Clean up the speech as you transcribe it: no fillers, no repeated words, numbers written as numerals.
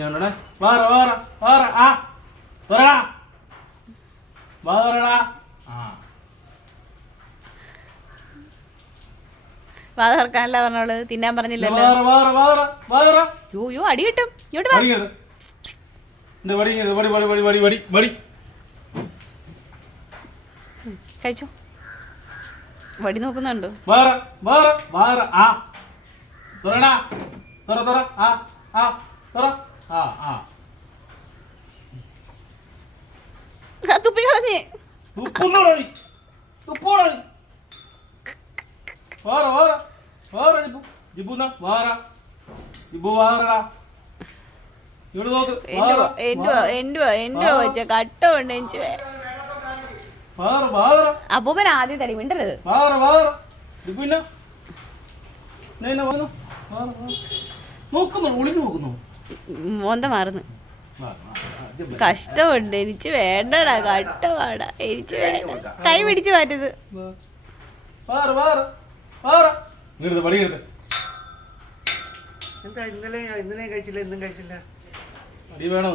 ഞാനോടെ വേറെ വേറെ വേറെ ആ തുറടാ വേറെടാ ആ വാ തുറക്കാനല്ല പറഞ്ഞോള്, തിന്നാൻ പറഞ്ഞില്ലല്ലോ. വേറെ വേറെ വേറെ വേറെ യോ അടി കിട്ടും. ഇങ്ങോട്ട് വാ. വടിങ്ങരുത് എന്താ വടിങ്ങരുത് വടി വടി വടി വടി വടി വടി കഴിച്ചോ. വടി നോക്കുന്നുണ്ടോ? വേറെ വേറെ വേറെ ആ തുറടാ തുറ തുറ ആ ആ തുറ ആ ആ തുപ്പി കളഞ്ഞ് തുപ്പുന്നോളി തുപ്പോളി വേറെ വേറെ വേറെ ജിബു ജിബുന്നാ വേറെ ജിബു വേറെടാ ഇവിടെ നോക്ക് എന്റെ വെച്ച കട്ട കൊണ്ട് എനിക്ക് വേറെ വേറെ അപ്പൂപ്പൻ ആദ്യം തടി മിണ്ടരുത്. വേറെ വേറെ ജിബുന്ന നോക്കുന്നു ഒളിഞ്ഞു നോക്കുന്നു മോന്ത മാറുന്നു. കഷ്ടമുണ്ട്, എനിക്ക് വേണ്ടടാ, കട്ടപാടാ, എനിക്ക് വേണ്ട. കൈ പിടിച്ച് മാറ്റത്. വേറെ വേറെ വേറെ ഇങ്ങടുത്ത് പടിയെടുത്ത് എന്താ ഇന്നലെ കഴിച്ചില്ല ഇന്നും കഴിച്ചില്ല അടി വേണോ?